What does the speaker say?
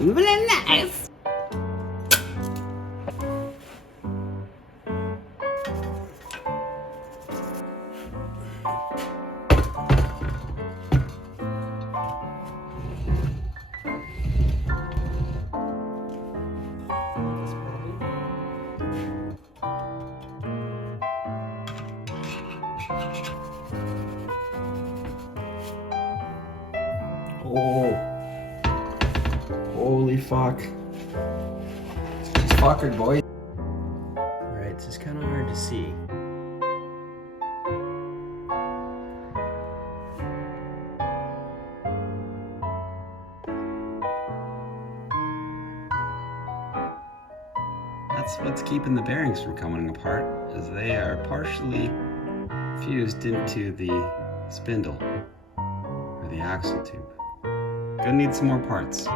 Moving in nice. Oh, holy fuck. It's fuckered, boy. Alright, this is kind of hard to see. That's what's keeping the bearings from coming apart, is they are partially fused into the spindle, or the axle tube. Gonna need some more parts.